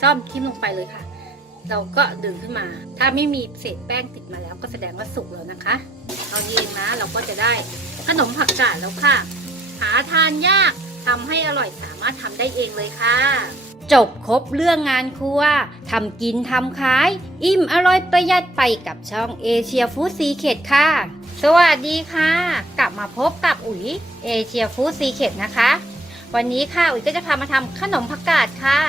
ซ่อมทิ่มลงไปเลยค่ะ เราก็ดึงขึ้นมา ถ้าไม่มีเศษแป้งติดมาแล้ว ก็แสดงว่าสุกแล้วนะคะเอาเองนะ เราก็จะได้ขนมผักกาดแล้วค่ะ หาทานยากทำให้อร่อยสามารถทำได้เองเลยค่ะจบครบเรื่องงานครัว ทำกินทำขาย อิ่มอร่อยประหยัดไปกับช่องเอเชียฟู้ดซีเคดค่ะ สวัสดีค่ะ กลับมาพบกับอุ๋ยเอเชียฟู้ดซีเคดนะคะ วันนี้ค่ะอุ๋ยก็จะพามาทำขนมผักกาดค่ะ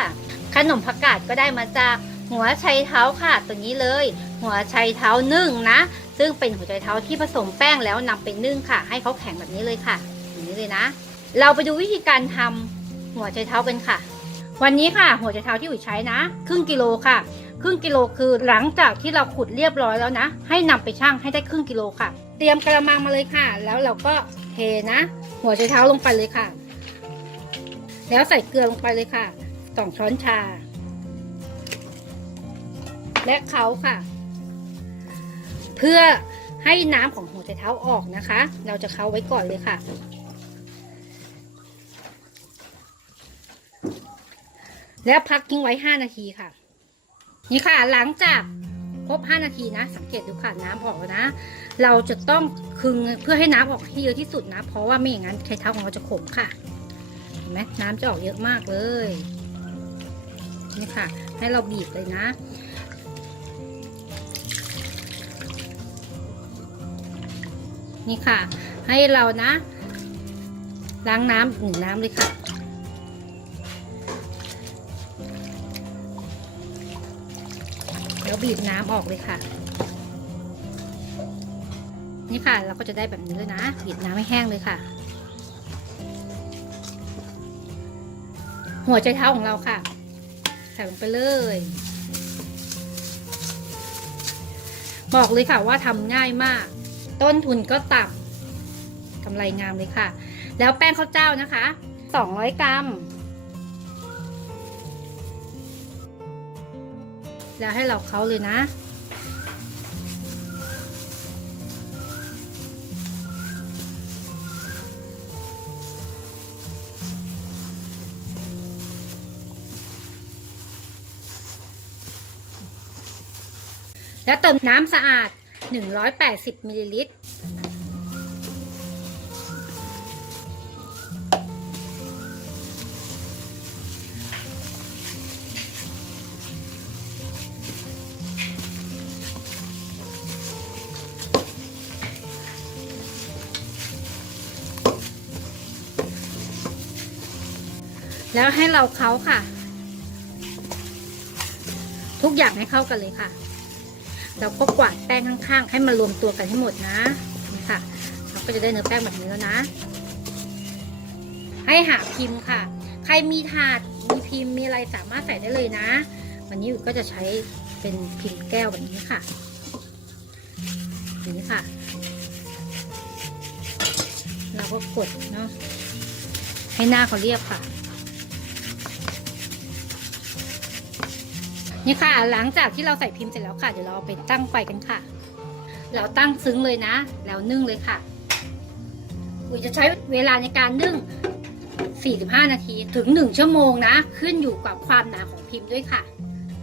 นมผักกาดก็ได้มาจากหัวไชเท้าค่ะ ตัวนี้เลย หัวไชเท้านึ่งนะ ซึ่งเป็นหัวไชเท้าที่ผสมแป้งแล้วนำไปนึ่งค่ะ ให้เขาแข็งแบบนี้เลยค่ะอย่างนี้เลยนะ เราไปดูวิธีการทำหัวไชเท้ากันค่ะ วันนี้ค่ะ หัวไชเท้าที่อุ๋ยใช้นะ ครึ่งกิโลค่ะ ครึ่งกิโลคือหลังจากที่เราขุดเรียบร้อยแล้วนะ ให้นำไปชั่งให้ได้ครึ่งกิโลค่ะ เตรียมกระมังมาเลยค่ะ แล้วเราก็เทนะ หัวไชเท้าลงไปเลยค่ะ แล้วใส่เกลือลงไปเลยค่ะ สองช้อนชา และเขาค่ะ เพื่อให้น้ำของหัวไชเท้าออกนะคะ เราจะเขาไว้ก่อนเลยค่ะ แล้วพักทิ้งไว้ 5 นาทีค่ะ นี่ค่ะหลังจากครบ 5 นาทีนะ สังเกตดูค่ะน้ำออกนะ เราจะต้องคึงเพื่อให้น้ำออกให้เยอะที่สุดนะ เพราะว่าไม่อย่างนั้นไชเท้าของเราจะขมค่ะ เห็นไหมน้ำจะออกเยอะมากเลย นี่ค่ะ ให้เราบีบเลยนะ นี่ค่ะ ให้เรานะล้างน้ำหนึ่งน้ำเลยค่ะแล้วบีบน้ำออกเลยค่ะ นี่ค่ะเราก็จะได้แบบนี้เลยนะ บีบน้ำให้แห้งเลยค่ะ หัวใจเท้าของเราค่ะ ส่ลงไปเลย บอกเลยค่ะว่าทำง่ายมาก ต้นทุนก็ต่ำกำไรงามเลยค่ะ แล้วแป้งข้าวเจ้านะคะ 200 กรัม แล้วให้เราเคล้าเลยนะ แล้วเติมน้ำสะอาด 180มิลลิลิตรแล้วให้เราเค้าค่ะ ทุกอย่างให้เข้ากันเลยค่ะ เราก็กวาดแป้งข้างๆ ให้มันรวมตัวกันให้หมดนะนี่ค่ะ เราก็จะได้เนื้อแป้งแบบนี้แล้วนะ ให้หาพิมพ์ค่ะ ใครมีถาดมีพิมพ์มีอะไรสามารถใส่ได้เลยนะ วันนี้ก็จะใช้เป็นพิมพ์แก้วแบบนี้ค่ะนี้ค่ะ เราก็กดเนาะให้หน้าเขาเรียบค่ะ นี่ค่ะ หลังจากที่เราใส่พิมพ์เสร็จแล้วค่ะ เดี๋ยวเราไปตั้งไฟกันค่ะ เราตั้งซึ้งเลยนะ แล้วนึ่งเลยค่ะอุ๋ยจะใช้เวลาในการนึ่ง 45 นาทีถึง 1 ชั่วโมงนะ ขึ้นอยู่กับความหนาของพิมพ์ด้วยค่ะ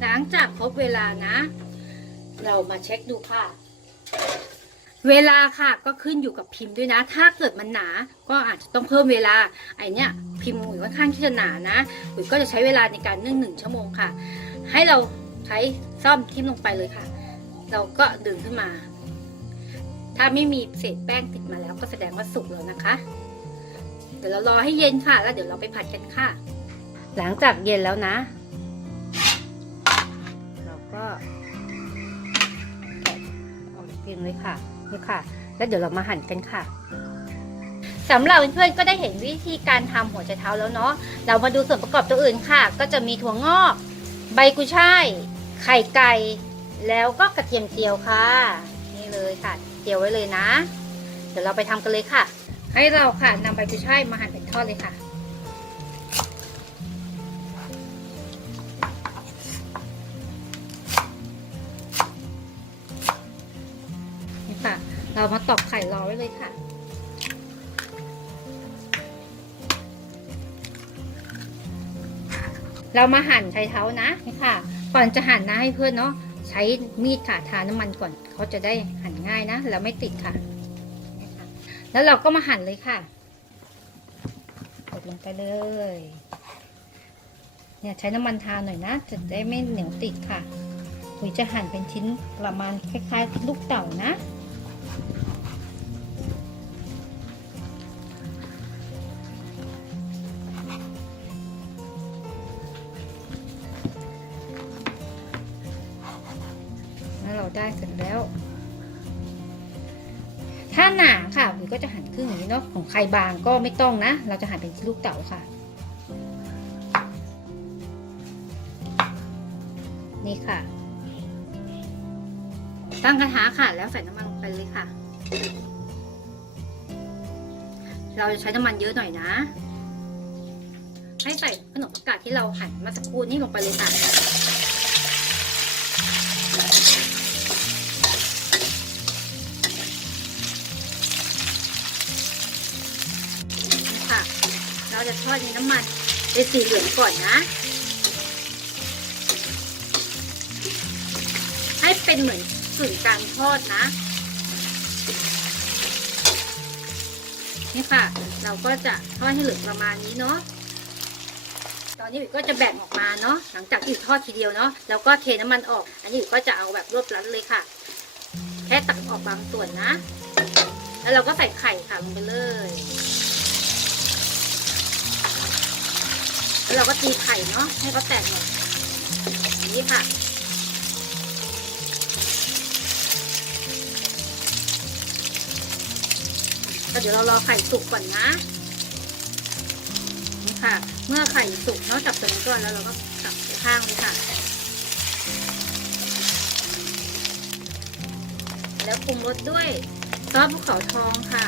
หลังจากครบเวลานะ เรามาเช็คดูค่ะ เวลาค่ะก็ขึ้นอยู่กับพิมพ์ด้วยนะ ถ้าเกิดมันหนา ก็อาจจะต้องเพิ่มเวลา ไอเนี้ยพิมพ์อุ๋ยค่อนข้างที่จะหนานะอุ๋ยก็จะใช้เวลาในการนึ่งหนึ่งชั่วโมงค่ะ ให้เราใช้ซ่อมทิ่มลงไปเลยค่ะ เราก็ดึงขึ้นมา ถ้าไม่มีเศษแป้งติดมาแล้วก็แสดงว่าสุกแล้วนะคะ เดี๋ยวเรารอให้เย็นค่ะ แล้วเดี๋ยวเราไปผัดกันค่ะ หลังจากเย็นแล้วนะ เราก็แกะออกเพียงเลยค่ะนี่ค่ะ แล้วเดี๋ยวเรามาหั่นกันค่ะสำหรับเพื่อนๆก็ได้เห็นวิธีการทำหัวใจเท้าแล้วเนาะ เรามาดูส่วนประกอบตัวอื่นค่ะ ก็จะมีถั่วงอก ใบกุยช่าย ไข่ไก่ แล้วก็กระเทียมเจียวค่ะ นี่เลยค่ะ เจียวไว้เลยนะ เดี๋ยวเราไปทำกันเลยค่ะ ให้เราค่ะนำใบกุยช่ายมาหั่นเป็นทอดเลยค่ะนี่ค่ะ เรามาตอกไข่รอไว้เลยค่ะ เรามาหั่นใช้เท้านะนี่ค่ะ ก่อนจะหั่นนะให้เพื่อนเนาะใช้มีดค่ะทาน้ำมันก่อนเขาจะได้หั่นง่ายนะแล้วไม่ติดค่ะ แล้วเราก็มาหั่นเลยค่ะกดลงไปเลย เนี่ยใช้น้ำมันทาหน่อยนะ จะได้ไม่เหนียวติดค่ะหรือจะหั่นเป็นชิ้นประมาณคล้ายๆลูกเต่านะ ได้เสร็จแล้ว ถ้าหนาค่ะหรือก็จะหั่นครึ่งอย่างนี้เนาะของใครบางก็ไม่ต้องนะ เราจะหั่นเป็นลูกเต๋าค่ะ นี่ค่ะ ตั้งกระทะค่ะ แล้วใส่น้ำมันลงไปเลยค่ะ เราจะใช้น้ำมันเยอะหน่อยนะให้ใส่ขนมปังกาดที่เราหั่นมาสักครู่นี้ลงไปเลยค่ะ ทอดในน้ำมันเป็นสีเหลืองก่อนนะ ให้เป็นเหมือนกึ่งกลางทอดนะ นี่ค่ะ เราก็จะทอดให้เหลืองประมาณนี้เนาะตอนนี้อุ๋ก็จะแบ่งออกมาเนาะหลังจากที่อุ๋ทอดทีเดียวเนาะแล้วก็เทน้ำมันออก อันนี้อุ๋ก็จะเอาแบบรวบรัดเลยค่ะ แค่ตักออกบางส่วนนะ แล้วเราก็ใส่ไข่ค่ะลงไปเลย แล้วเราก็ตีไข่เนาะให้เขาแตกหมดอยนี้ค่ะก็เดี๋ยวเรารอไข่สุกก่อนนะนี่ค่ะ เมื่อไข่สุกเนาะจับตัวนี้ก่อนแล้วเราก็กลับไปข้างเลยค่ะ แล้วปรุงรสด้วยซอสภูเขาทองค่ะ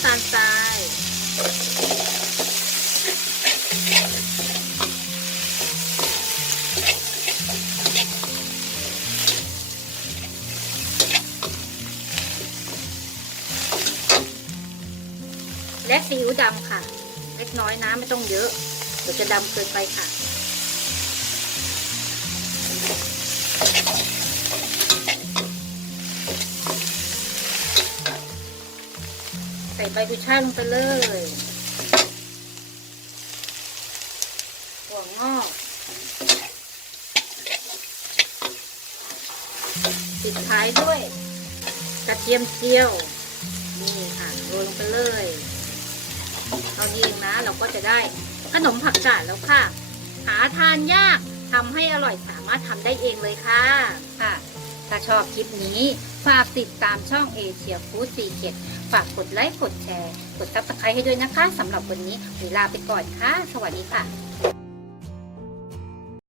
ำตาลทรายและซีอิ๊วดำค่ะ เล็กน้อยนะไม่ต้องเยอะ เดี๋ยวจะดำเกินไปค่ะ ส่ใบกุช่ายลงไปเลยหัวงอกปิดท้ายด้วย กระเทียมเจียว นี่ค่ะโรยลงไปเลยเท่านี้เองนะ เราก็จะได้ขนมผักกาดแล้วค่ะ หาทานยากทำให้อร่อยสามารถทำได้เองเลยค่ะค่ะ ถ้าชอบคลิปนี้ ฝากติดตามช่องเอเชียฟู้ดซีเกตฝากกดไลค์ กดแชร์ กดซับสไครต์ให้ด้วยนะคะสำหรับวันนี้เวลาไปก่อนค่ะ สวัสดีค่ะ